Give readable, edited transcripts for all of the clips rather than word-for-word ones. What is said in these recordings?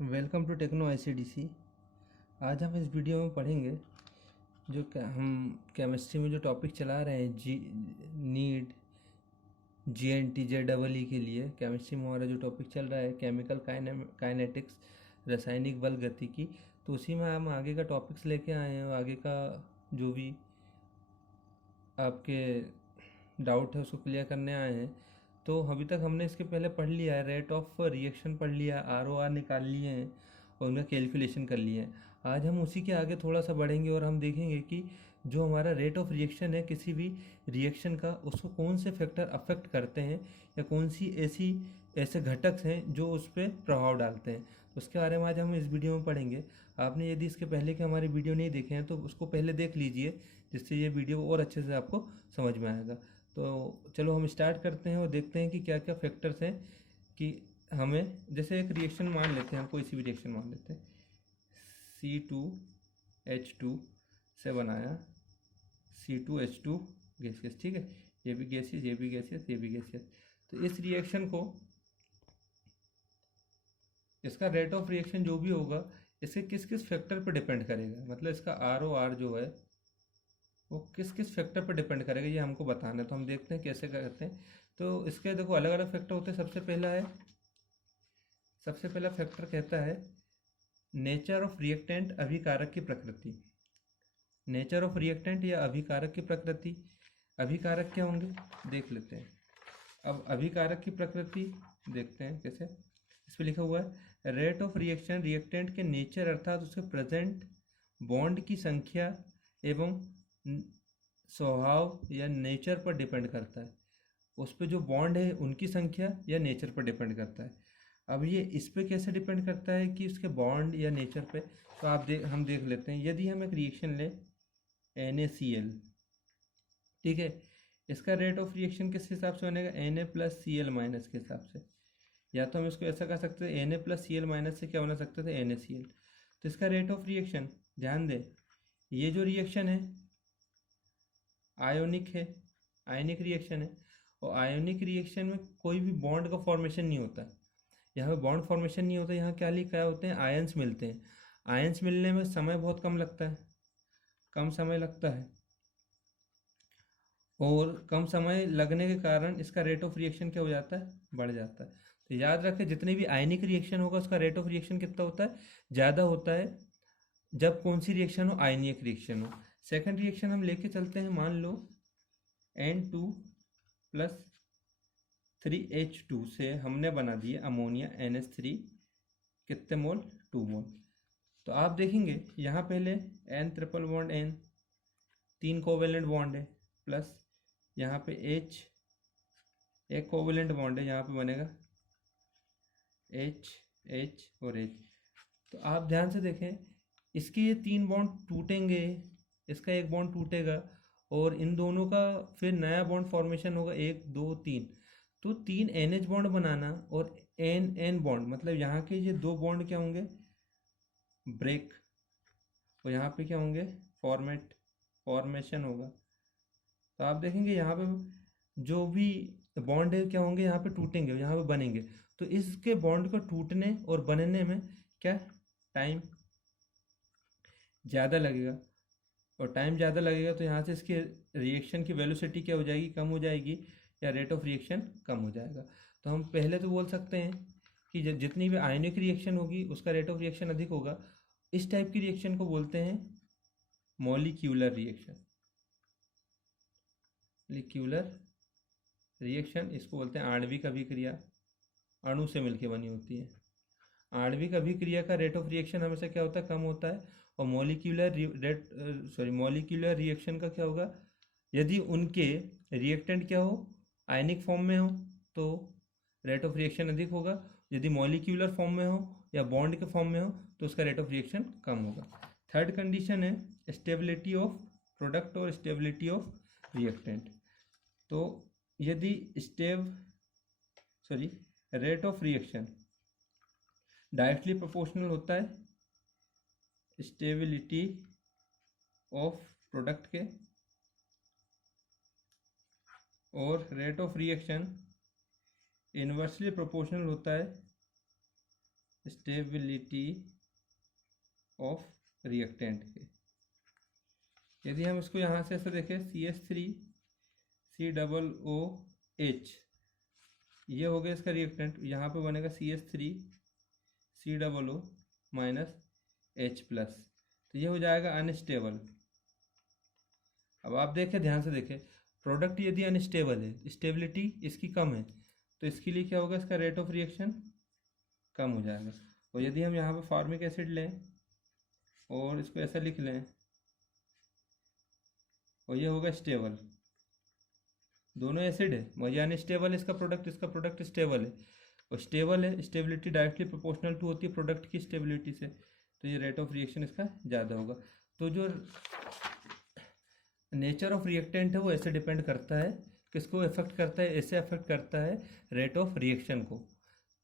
Welcome to techno ICDC। आज हम इस वीडियो में पढ़ेंगे हम केमिस्ट्री में जो टॉपिक चला रहे हैं नीट GNT JEE के लिए। केमिस्ट्री में हमारा जो टॉपिक चल रहा है केमिकल काइनेटिक्स, रासायनिक बल गतिकी, तो उसी में हम आगे का टॉपिक्स लेके आए हैं। आगे का जो भी आपके डाउट है उसको क्लियर करने आए हैं। तो अभी तक हमने इसके पहले पढ़ लिया है, रेट ऑफ रिएक्शन पढ़ लिया, ROR निकाल लिए हैं और उनका कैलकुलेशन कर लिए हैं। आज हम उसी के आगे थोड़ा सा बढ़ेंगे और हम देखेंगे कि जो हमारा रेट ऑफ रिएक्शन है किसी भी रिएक्शन का, उसको कौन से फैक्टर अफेक्ट करते हैं या कौन सी ऐसे घटक हैं जो उस पर प्रभाव डालते हैं। तो उसके बारे में आज हम इस वीडियो में पढ़ेंगे। आपने यदि इसके पहले के हमारे वीडियो नहीं देखे हैं तो उसको पहले देख लीजिए, जिससे ये वीडियो और अच्छे से आपको समझ में आएगा। तो चलो हम स्टार्ट करते हैं और देखते हैं कि क्या क्या फैक्टर्स हैं कि हमें, जैसे एक रिएक्शन मान लेते हैं, हम कोई सी भी रिएक्शन मान लेते हैं, C2H2 से बनाया C2H2 गैसियस, ठीक है। ये भी गैसियस, ये भी गैसियस, ये भी गैसियस। तो इस रिएक्शन को, इसका रेट ऑफ रिएक्शन जो भी होगा, इसके किस किस फैक्टर पर डिपेंड करेगा, मतलब इसका ROR जो है वो किस किस फैक्टर पर डिपेंड करेगा, ये हमको बताना है। तो हम देखते हैं कैसे करते हैं। तो इसके देखो अलग अलग फैक्टर होते हैं। सबसे पहला फैक्टर कहता है नेचर ऑफ रिएक्टेंट, अभिकारक की प्रकृति। नेचर ऑफ रिएक्टेंट या अभिकारक की प्रकृति। अभिकारक क्या होंगे देख लेते हैं। अब अभिकारक की प्रकृति देखते हैं कैसे। इस पर लिखा हुआ है रेट ऑफ रिएक्शन रिएक्टेंट के नेचर अर्थात उसके प्रेजेंट बॉन्ड की संख्या एवं स्वभाव या नेचर पर डिपेंड करता है। उस पर जो बॉन्ड है उनकी संख्या या नेचर पर डिपेंड करता है। अब ये इस पे कैसे डिपेंड करता है कि उसके बॉन्ड या नेचर पे, तो हम देख लेते हैं। यदि हम एक रिएक्शन ले NaCl, ठीक है, इसका रेट ऑफ रिएक्शन किस हिसाब से बनेगा, Na+Cl- के हिसाब से। या तो हम इसको ऐसा कर सकते थे, Na+Cl- से क्या बना सकते थे, NaCl। तो इसका रेट ऑफ रिएक्शन, ध्यान दें, ये जो रिएक्शन है आयोनिक है, आयनिक रिएक्शन है। और आयोनिक रिएक्शन में कोई भी बॉन्ड का फॉर्मेशन नहीं होता। यहाँ पे बॉन्ड फॉर्मेशन नहीं होता। यहाँ क्या होते हैं, आयंस मिलते हैं। आयंस मिलने में समय बहुत कम लगता है, कम समय लगता है। और कम समय लगने के कारण इसका रेट ऑफ रिएक्शन क्या हो जाता है, बढ़ जाता है। तो याद रखें, जितने भी आयनिक रिएक्शन होगा उसका रेट ऑफ रिएक्शन कितना होता है, ज़्यादा होता है। जब कौन सी रिएक्शन हो, आयनिक रिएक्शन हो। सेकंड रिएक्शन हम लेके चलते हैं, मान लो N2+3H2 से हमने बना दिया अमोनिया NH3, कितने मोल, 2 मोल। तो आप देखेंगे यहाँ पहले N triple bond N, 3 covalent bond है, प्लस यहाँ पे H, एक कोवेलेंट बॉन्ड है, यहाँ पे बनेगा H H और H। तो आप ध्यान से देखें, इसके ये 3 बॉन्ड टूटेंगे, इसका एक बॉन्ड टूटेगा और इन दोनों का फिर नया बॉन्ड फॉर्मेशन होगा, 1 2 3। तो 3 NH बॉन्ड बनाना और N बॉन्ड, मतलब यहाँ के ये 2 बॉन्ड क्या होंगे, ब्रेक, और यहाँ पे क्या होंगे, फॉर्मेशन होगा। तो आप देखेंगे यहाँ पे जो भी बॉन्ड है क्या होंगे, यहाँ पे टूटेंगे, यहाँ पे बनेंगे। तो इसके बॉन्ड को टूटने और बनने में क्या टाइम ज़्यादा लगेगा, और टाइम ज़्यादा लगेगा तो यहाँ से इसके रिएक्शन की वेलोसिटी क्या हो जाएगी, कम हो जाएगी, या रेट ऑफ रिएक्शन कम हो जाएगा। तो हम पहले तो बोल सकते हैं कि जितनी भी आयनिक रिएक्शन होगी उसका रेट ऑफ रिएक्शन अधिक होगा। इस टाइप की रिएक्शन को बोलते हैं मॉलिक्यूलर रिएक्शन। लिक्यूलर रिएक्शन इसको बोलते हैं आणविक अभिक्रिया, अणु से मिलकर बनी होती है। आणविक अभिक्रिया का रेट ऑफ रिएक्शन हमेशा क्या होता है, कम होता है। और मॉलिक्यूलर रिएक्शन का क्या होगा, यदि उनके रिएक्टेंट क्या हो, आयनिक फॉर्म में हो तो रेट ऑफ रिएक्शन अधिक होगा। यदि मॉलिक्यूलर फॉर्म में हो या बॉन्ड के फॉर्म में हो तो उसका रेट ऑफ रिएक्शन कम होगा। थर्ड कंडीशन है स्टेबिलिटी ऑफ प्रोडक्ट और स्टेबिलिटी ऑफ रिएक्टेंट। तो यदि rate of reaction directly proportional होता है स्टेबिलिटी ऑफ प्रोडक्ट के, और rate of reaction inversely proportional होता है स्टेबिलिटी ऑफ रिएक्टेंट के। यदि हम इसको यहाँ से ऐसे देखें CH3COOH, ये हो गया इसका रिएक्टेंट, यहाँ पे बनेगा CH3COO -H+, तो ये हो जाएगा अनस्टेबल। अब आप देखें, ध्यान से देखें, प्रोडक्ट यदि अनस्टेबल है, स्टेबिलिटी इसकी कम है, तो इसके लिए क्या होगा, इसका रेट ऑफ रिएक्शन कम हो जाएगा। और यदि हम यहाँ पे फॉर्मिक एसिड लें और इसको ऐसा लिख लें और ये होगा स्टेबल, दोनों एसिड है और ये अनस्टेबल है, इसका प्रोडक्ट स्टेबल है, और स्टेबल है, स्टेबिलिटी डायरेक्टली प्रोपोर्शनल टू होती है प्रोडक्ट की स्टेबिलिटी से, तो ये रेट ऑफ रिएक्शन इसका ज़्यादा होगा। तो जो नेचर ऑफ रिएक्टेंट है वो ऐसे डिपेंड करता है, किसको अफेक्ट करता है, ऐसे अफेक्ट करता है रेट ऑफ रिएक्शन को।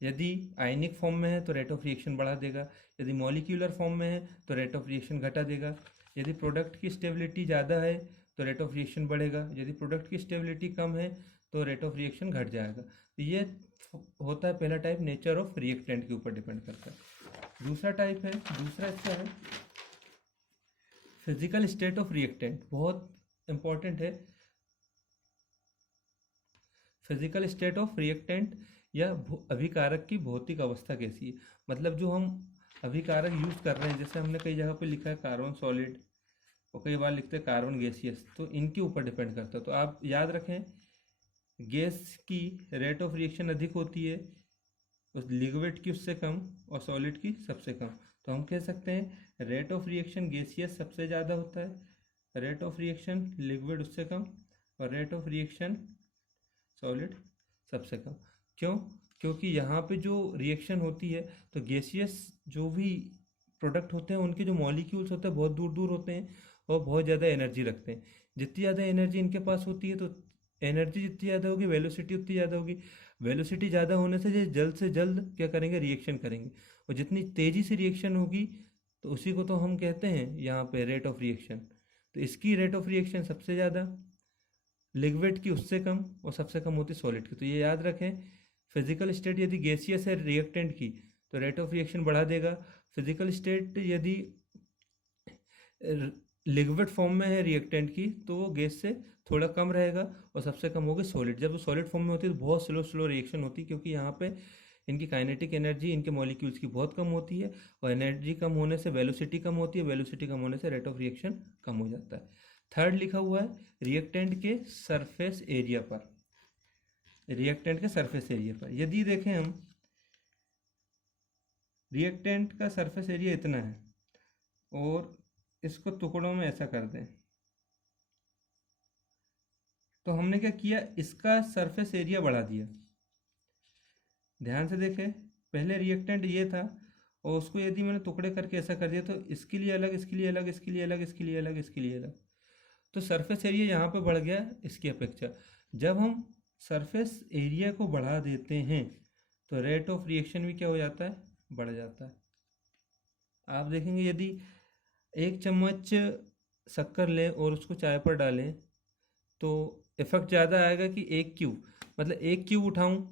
यदि आयनिक फॉर्म में है तो रेट ऑफ रिएक्शन बढ़ा देगा, यदि मॉलिक्यूलर फॉर्म में है तो रेट ऑफ रिएक्शन घटा देगा, यदि प्रोडक्ट की स्टेबिलिटी ज़्यादा है तो रेट ऑफ रिएक्शन बढ़ेगा, यदि प्रोडक्ट की स्टेबिलिटी कम है तो रेट ऑफ रिएक्शन घट जाएगा। तो ये होता है पहला टाइप, नेचर ऑफ रिएक्टेंट के ऊपर डिपेंड करता है। दूसरा टाइप है, दूसरा इसका है फिजिकल स्टेट ऑफ रिएक्टेंट, बहुत इंपॉर्टेंट है। फिजिकल स्टेट ऑफ रिएक्टेंट या अभिकारक की भौतिक अवस्था कैसी है, मतलब जो हम अभिकारक यूज कर रहे हैं, जैसे हमने कई जगह पे लिखा है कार्बन सॉलिड और कई बार लिखते हैं कार्बन गैसियस, तो इनके ऊपर डिपेंड करता है। तो आप याद रखें, गैस की रेट ऑफ रिएक्शन अधिक होती है, उस लिक्विड की उससे कम, और सॉलिड की सबसे कम। तो हम कह सकते हैं रेट ऑफ रिएक्शन गैसियस सबसे ज़्यादा होता है, रेट ऑफ रिएक्शन लिक्विड उससे कम, और रेट ऑफ रिएक्शन सॉलिड सबसे कम। क्यों? क्योंकि यहाँ पे जो रिएक्शन होती है तो गैसियस जो भी प्रोडक्ट होते हैं उनके जो मॉलिक्यूल्स होते हैं बहुत दूर दूर होते हैं और बहुत ज़्यादा एनर्जी रखते हैं। जितनी ज़्यादा एनर्जी इनके पास होती है तो एनर्जी जितनी ज़्यादा होगी वेलोसिटी उतनी ज़्यादा होगी, वेलोसिटी ज़्यादा होने से जल्द क्या करेंगे, रिएक्शन करेंगे, और जितनी तेज़ी से रिएक्शन होगी तो उसी को तो हम कहते हैं यहाँ पे रेट ऑफ रिएक्शन। तो इसकी रेट ऑफ रिएक्शन सबसे ज़्यादा, लिक्विड की उससे कम, और सबसे कम होती सॉलिड की। तो ये याद रखें, फिजिकल स्टेट यदि गैसियस है रिएक्टेंट की तो रेट ऑफ रिएक्शन बढ़ा देगा, फिजिकल स्टेट यदि लिक्विड फॉर्म में है रिएक्टेंट की तो वो गैस से थोड़ा कम रहेगा, और सबसे कम होगी सॉलिड। जब वो सॉलिड फॉर्म में होती है तो बहुत स्लो रिएक्शन होती है, क्योंकि यहाँ पे इनकी काइनेटिक एनर्जी इनके मॉलिक्यूल्स की बहुत कम होती है, और एनर्जी कम होने से वेलोसिटी कम होती है, वेलोसिटी कम होने से रेट ऑफ रिएक्शन कम हो जाता है। थर्ड लिखा हुआ है रिएक्टेंट के सरफेस एरिया पर, रिएक्टेंट के सरफेस एरिया पर यदि देखें हम, रिएक्टेंट का सरफेस एरिया इतना है और इसको टुकड़ों में ऐसा कर दें, तो हमने क्या किया, इसका सरफेस एरिया बढ़ा दिया। ध्यान से देखें, पहले रिएक्टेंट ये था और उसको यदि मैंने टुकड़े करके ऐसा कर दिया तो इसके लिए अलग, इसके लिए अलग, इसके लिए अलग, इसके लिए अलग, इसके लिए अलग, तो सरफेस एरिया यहाँ पे बढ़ गया इसकी अपेक्षा। जब हम सरफेस एरिया को बढ़ा देते हैं तो रेट ऑफ रिएक्शन भी क्या हो जाता है, बढ़ जाता है। आप देखेंगे यदि 1 चम्मच शक्कर लें और उसको चाय पर डालें तो इफेक्ट ज़्यादा आएगा कि 1 क्यूब, मतलब 1 क्यूब उठाऊं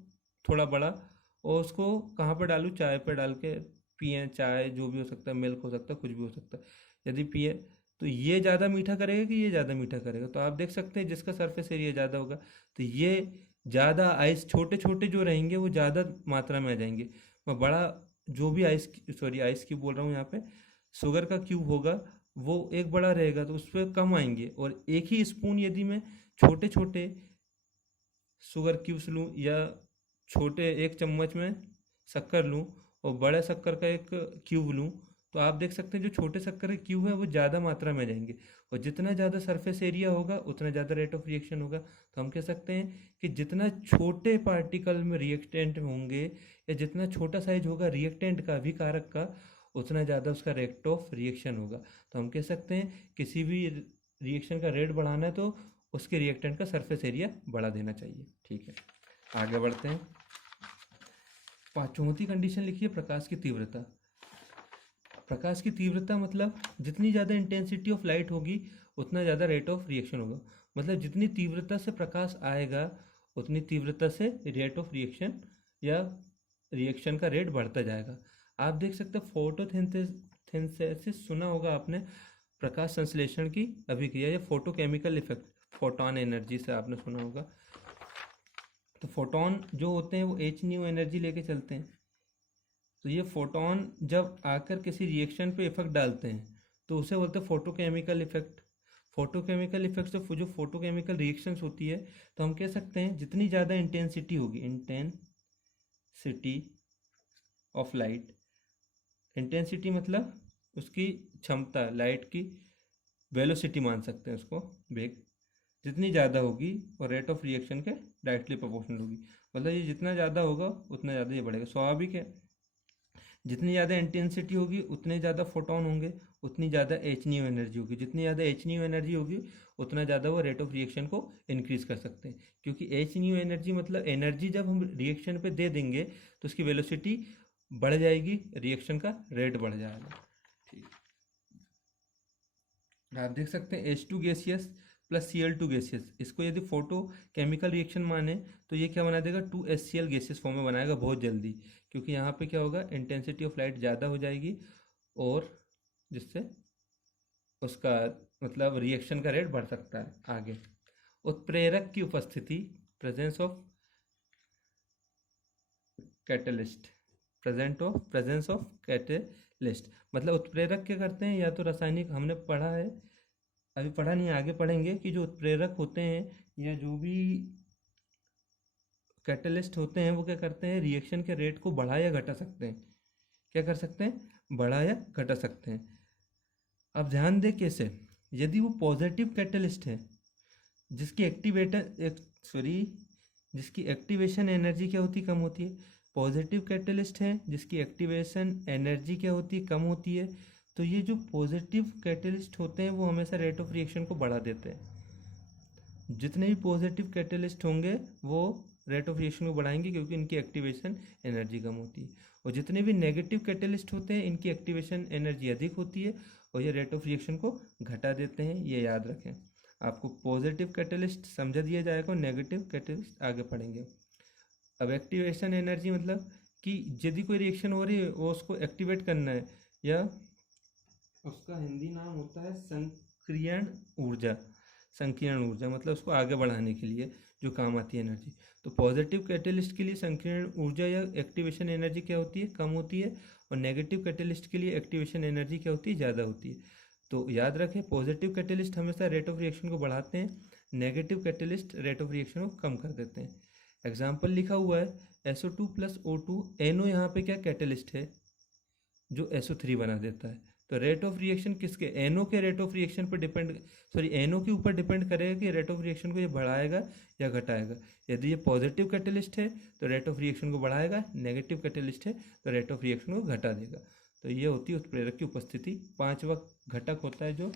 थोड़ा बड़ा और उसको कहाँ पर डालूं, चाय पर डाल के पिए, चाय जो भी हो सकता है, मिल्क हो सकता है, कुछ भी हो सकता है, यदि पिए तो ये ज़्यादा मीठा करेगा कि ये ज़्यादा मीठा करेगा। तो आप देख सकते हैं जिसका सरफेस एरिया ज़्यादा होगा तो ये ज़्यादा आइस, छोटे छोटे जो रहेंगे वो ज़्यादा मात्रा में आ जाएंगे, और बड़ा जो भी आइस क्यूब बोल रहा हूँ यहाँ पे, शुगर का क्यूब होगा वो एक बड़ा रहेगा तो उस पर कम आएंगे। और एक ही स्पून यदि मैं छोटे छोटे शुगर क्यूब्स लूँ या छोटे 1 चम्मच में शक्कर लूँ और बड़े शक्कर का 1 क्यूब लूँ, तो आप देख सकते हैं जो छोटे शक्कर के क्यूब है वो ज़्यादा मात्रा में जाएंगे, और जितना ज़्यादा सरफेस एरिया होगा उतना ज़्यादा रेट ऑफ रिएक्शन होगा। तो हम कह सकते हैं कि जितना छोटे पार्टिकल में रिएक्टेंट होंगे या जितना छोटा साइज होगा रिएक्टेंट का, अभिकारक का, उतना ज़्यादा उसका रेट ऑफ रिएक्शन होगा। तो हम कह सकते हैं किसी भी रिएक्शन का रेट बढ़ाना है तो उसके रिएक्टेंट का सरफेस एरिया बढ़ा देना चाहिए। ठीक है, आगे बढ़ते हैं। चौथी कंडीशन लिखिए, प्रकाश की तीव्रता। प्रकाश की तीव्रता मतलब जितनी ज़्यादा इंटेंसिटी ऑफ लाइट होगी उतना ज़्यादा रेट ऑफ रिएक्शन होगा, मतलब जितनी तीव्रता से प्रकाश आएगा उतनी तीव्रता से रेट ऑफ रिएक्शन या रिएक्शन का रेट बढ़ता जाएगा। आप देख सकते हो फोटोसिंथेसिस सुना होगा आपने, प्रकाश संश्लेषण की अभिक्रिया या फोटोकेमिकल इफेक्ट, फोटोन एनर्जी से आपने सुना होगा। तो फोटोन जो होते हैं वो एच न्यू एनर्जी लेके चलते हैं। तो ये फोटोन जब आकर किसी रिएक्शन पे इफेक्ट डालते हैं तो उसे बोलते हैं फोटोकेमिकल इफेक्ट। फोटोकेमिकल इफेक्ट से जो फोटोकेमिकल रिएक्शंस होती है, तो हम कह सकते हैं जितनी ज़्यादा इंटेंसिटी होगी, इंटेंसिटी ऑफ लाइट, इंटेंसिटी मतलब उसकी क्षमता, लाइट की वेलोसिटी मान सकते हैं उसको, वेग, जितनी ज़्यादा होगी और रेट ऑफ रिएक्शन के डायरेक्टली प्रोपोर्शनल होगी। मतलब ये जितना ज़्यादा होगा उतना ज़्यादा ये बढ़ेगा, स्वाभाविक है। जितनी ज़्यादा इंटेंसिटी होगी उतने ज़्यादा फोटोन होंगे, उतनी ज़्यादा एच न्यू एनर्जी होगी, जितनी ज़्यादा एच न्यू एनर्जी होगी उतना ज़्यादा वो रेट ऑफ रिएक्शन को इंक्रीज़ कर सकते हैं। क्योंकि एच न्यू एनर्जी मतलब एनर्जी जब हम रिएक्शन पे दे देंगे तो उसकी वेलोसिटी बढ़ जाएगी, रिएक्शन का रेट बढ़ जाएगा। ठीक, आप देख सकते हैं H2 gaseous plus Cl2 gaseous, इसको यदि फोटो केमिकल रिएक्शन माने तो ये क्या बना देगा, 2HCl गैसियस फॉर्म में बनाएगा बहुत जल्दी। क्योंकि यहाँ पे क्या होगा, इंटेंसिटी ऑफ लाइट ज़्यादा हो जाएगी और जिससे उसका मतलब रिएक्शन का रेट बढ़ सकता है आगे। उत्प्रेरक की उपस्थिति, presence of catalyst, presence of catalyst, मतलब उत्प्रेरक क्या करते हैं, या तो रासायनिक हमने पढ़ा है, अभी पढ़ा नहीं आगे पढ़ेंगे, कि जो उत्प्रेरक होते हैं या जो भी कैटलिस्ट होते हैं वो क्या करते हैं, रिएक्शन के रेट को बढ़ा या घटा सकते हैं। क्या कर सकते हैं, बढ़ा या घटा सकते हैं। अब ध्यान दें कैसे, यदि वो पॉजिटिव कैटलिस्ट है जिसकी जिसकी एक्टिवेशन एनर्जी क्या होती है, कम होती है। पॉजिटिव कैटलिस्ट है जिसकी एक्टिवेशन एनर्जी क्या होती है, कम होती है। तो ये जो पॉजिटिव कैटलिस्ट होते हैं वो हमेशा रेट ऑफ रिएक्शन को बढ़ा देते हैं। जितने भी पॉजिटिव कैटलिस्ट होंगे वो रेट ऑफ रिएक्शन को बढ़ाएंगे क्योंकि इनकी एक्टिवेशन एनर्जी कम होती है। और जितने भी नेगेटिव कैटलिस्ट होते हैं इनकी एक्टिवेशन एनर्जी अधिक होती है और ये रेट ऑफ रिएक्शन को घटा देते हैं, ये याद रखें। आपको पॉजिटिव कैटलिस्ट समझा दिया जाएगा और नेगेटिव कैटलिस्ट आगे पढ़ेंगे। अब एक्टिवेशन एनर्जी मतलब कि यदि कोई रिएक्शन हो रही है वो उसको एक्टिवेट करना है, या उसका हिंदी नाम होता है संक्रियण ऊर्जा। संकीर्ण ऊर्जा मतलब उसको आगे बढ़ाने के लिए जो काम आती है एनर्जी। तो पॉजिटिव कैटलिस्ट के लिए संकीर्ण ऊर्जा या एक्टिवेशन एनर्जी क्या होती है, कम होती है। और नेगेटिव कैटलिस्ट के लिए एक्टिवेशन एनर्जी क्या होती है, ज़्यादा होती है। तो याद रखें, पॉजिटिव कैटलिस्ट हमेशा रेट ऑफ रिएक्शन को बढ़ाते हैं, negative catalyst rate of reaction को कम कर देते हैं। एग्जाम्पल लिखा हुआ है SO2 प्लस O2, NO यहाँ पे क्या कैटलिस्ट है जो SO3 बना देता है। तो रेट ऑफ रिएक्शन किसके, NO के रेट ऑफ रिएक्शन पर डिपेंड, NO के ऊपर डिपेंड करेगा कि रेट ऑफ रिएक्शन को ये बढ़ाएगा या घटाएगा। यदि ये पॉजिटिव कैटलिस्ट है तो रेट ऑफ रिएक्शन को बढ़ाएगा, नेगेटिव कैटलिस्ट है तो रेट ऑफ रिएक्शन को घटा देगा। तो ये होती है उत्प्रेरक की उपस्थिति। पांचवा घटक होता है जो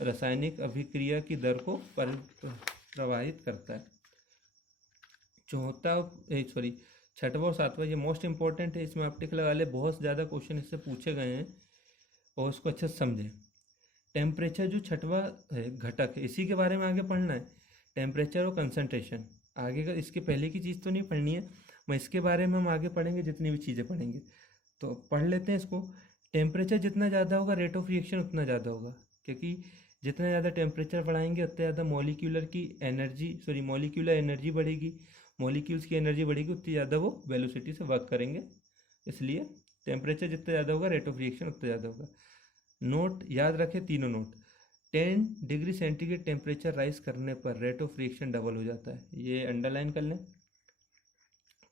रासायनिक अभिक्रिया की दर को प्रभावित करता है। छठवां और सातवां ये मोस्ट इंपॉर्टेंट है, इसमें आप टिक लगा ले, बहुत ज़्यादा क्वेश्चन इससे पूछे गए हैं और उसको अच्छे से समझें। टेम्परेचर जो छठवां है घटक है, इसी के बारे में आगे पढ़ना है, टेम्परेचर और कंसंट्रेशन। आगे का इसके पहले की चीज़ तो नहीं पढ़नी है, मैं इसके बारे में हम आगे पढ़ेंगे जितनी भी चीज़ें पढ़ेंगे। तो पढ़ लेते हैं इसको। टेम्परेचर जितना ज़्यादा होगा रेट ऑफ रिएक्शन उतना ज़्यादा होगा, क्योंकि जितना ज़्यादा टेम्परेचर बढ़ाएंगे उतना ज़्यादा मॉलिक्यूलर एनर्जी बढ़ेगी, मॉलिक्यूल्स की एनर्जी बढ़ेगी, उतनी ज़्यादा वो वेलोसिटी से वर्क करेंगे। इसलिए टेम्परेचर जितना ज़्यादा होगा रेट ऑफ रिएक्शन उतना ज़्यादा होगा। नोट याद रखें, तीनों note. 10 degree centigrade temperature rise करने पर रेट ऑफ रिएक्शन डबल हो जाता है, ये अंडरलाइन कर लें।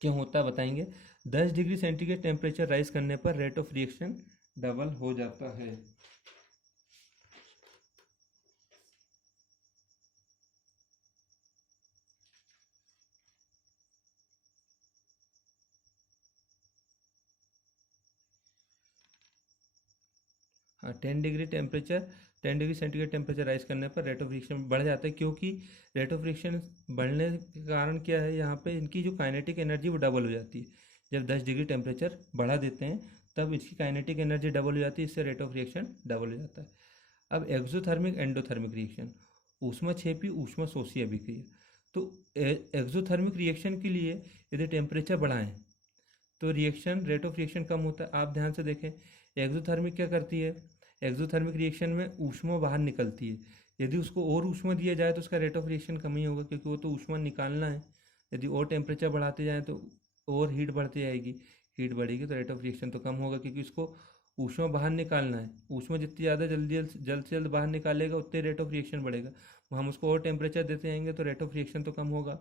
क्यों होता है बताएंगे। 10 डिग्री सेंटीग्रेड टेम्परेचर राइज करने पर रेट ऑफ रिएक्शन डबल हो जाता है। हाँ, 10 डिग्री सेंटीग्रेड टेम्परेचर राइज करने पर रेट ऑफ रिएक्शन बढ़ जाता है, क्योंकि रेट ऑफ रिएक्शन बढ़ने के कारण क्या है, यहाँ पे इनकी जो काइनेटिक एनर्जी वो डबल हो जाती है। जब 10 डिग्री टेम्परेचर बढ़ा देते हैं तब इसकी काइनेटिक एनर्जी डबल हो जाती है, इससे रेट ऑफ रिएक्शन डबल हो जाता है। अब एक्सोथर्मिक एंडोथर्मिक रिएक्शन, ऊष्माक्षेपी ऊष्माशोषी अभिक्रिया। तो एक्सोथर्मिक रिएक्शन के लिए यदि टेम्परेचर बढ़ाएं तो रिएक्शन रेट ऑफ रिएक्शन कम होता है। आप ध्यान से देखें, एक्सोथर्मिक क्या करती है, एक्सोथर्मिक रिएक्शन में ऊष्मा बाहर निकलती है। यदि उसको और ऊष्मा दिया जाए तो उसका रेट ऑफ रिएक्शन कम ही होगा, क्योंकि वो तो ऊष्मा निकालना है। यदि और टेम्परेचर बढ़ाते जाएँ तो और हीट बढ़ती जाएगी, हीट बढ़ेगी तो रेट ऑफ रिएक्शन तो कम होगा, क्योंकि उसको ऊष्मा बाहर निकालना है। ऊष्मा जितनी ज़्यादा जल्द से जल्द बाहर निकालेगा उतने रेट ऑफ रिएक्शन बढ़ेगा। हम उसको और टेम्परेचर देते जाएंगे तो रेट ऑफ रिएक्शन तो कम होगा,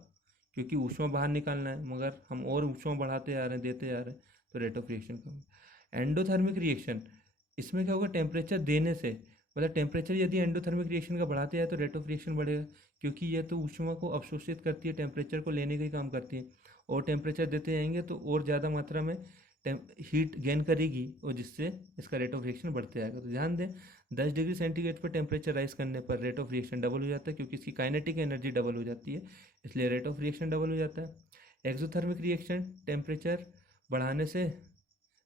क्योंकि ऊष्मा बाहर निकालना है। मगर हम और ऊष्मा बढ़ाते जा रहे हैं, देते जा रहे हैं, तो रेट ऑफ रिएक्शन कम है। एंडोथर्मिक रिएक्शन, इसमें क्या होगा, टेम्परेचर देने से, मतलब टेम्परेचर यदि एंडोथर्मिक रिएक्शन का बढ़ाते जाए तो रेट ऑफ रिएक्शन बढ़ेगा, क्योंकि यह तो ऊष्मा को अवशोषित करती है, टेम्परेचर को लेने का ही काम करती है। और टेम्परेचर देते जाएंगे तो और ज़्यादा मात्रा में हीट गेन करेगी, और जिससे इसका रेट ऑफ रिएक्शन बढ़ते जाएगा। तो ध्यान दें, 10 डिग्री सेंटीग्रेड पर टेम्परेचर राइज करने पर रेट ऑफ रिएक्शन डबल हो जाता है, क्योंकि इसकी काइनेटिक एनर्जी डबल हो जाती है, इसलिए रेट ऑफ रिएक्शन डबल हो जाता है। एक्सोथर्मिक रिएक्शन, टेम्परेचर बढ़ाने से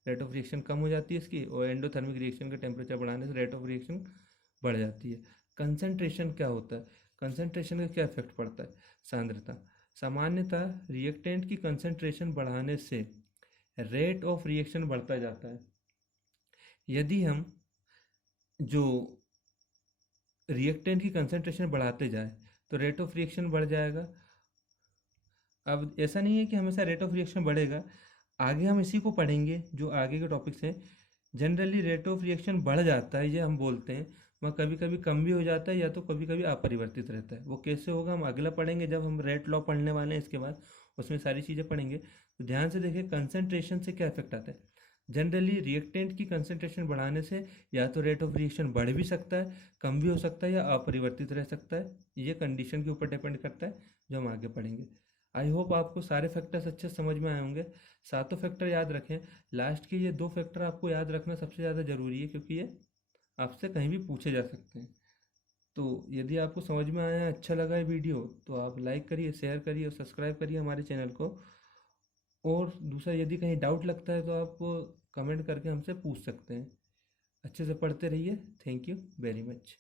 रेट ऑफ रिएक्शन कम हो जाती है इसकी, और एंडोथर्मिक रिएक्शन का टेम्परेचर बढ़ाने से रेट ऑफ रिएक्शन बढ़ जाती है। कंसंट्रेशन क्या होता है, कंसंट्रेशन का क्या इफेक्ट पड़ता है, सांद्रता। सामान्यतः रिएक्टेंट की कंसंट्रेशन बढ़ाने से रेट ऑफ रिएक्शन बढ़ता जाता है। यदि हम जो रिएक्टेंट की कंसंट्रेशन बढ़ाते जाए तो रेट ऑफ रिएक्शन बढ़ जाएगा। अब ऐसा नहीं है कि हमेशा रेट ऑफ रिएक्शन बढ़ेगा, आगे हम इसी को पढ़ेंगे जो आगे के टॉपिक्स हैं। जनरली रेट ऑफ रिएक्शन बढ़ जाता है, ये हम बोलते हैं, मगर कभी कभी कम भी हो जाता है, या तो कभी कभी अपरिवर्तित रहता है। वो कैसे होगा हम अगला पढ़ेंगे, जब हम रेट लॉ पढ़ने वाले हैं इसके बाद, उसमें सारी चीज़ें पढ़ेंगे। तो ध्यान से देखिए, कंसंट्रेशन से क्या इफेक्ट आता है। जनरली रिएक्टेंट की कंसंट्रेशन बढ़ाने से या तो रेट ऑफ रिएक्शन बढ़ भी सकता है, कम भी हो सकता है, या अपरिवर्तित रह सकता है। ये कंडीशन के ऊपर डिपेंड करता है, जो हम आगे पढ़ेंगे। आई होप आपको सारे फैक्टर्स अच्छे समझ में आए होंगे। सातों फैक्टर याद रखें, लास्ट के ये 2 फैक्टर आपको याद रखना सबसे ज़्यादा ज़रूरी है, क्योंकि ये आपसे कहीं भी पूछे जा सकते हैं। तो यदि आपको समझ में आया, अच्छा लगा ये वीडियो, तो आप लाइक करिए, शेयर करिए और सब्सक्राइब करिए हमारे चैनल को। और दूसरा, यदि कहीं डाउट लगता है तो आप कमेंट करके हमसे पूछ सकते हैं। अच्छे से पढ़ते रहिए। Thank you very much.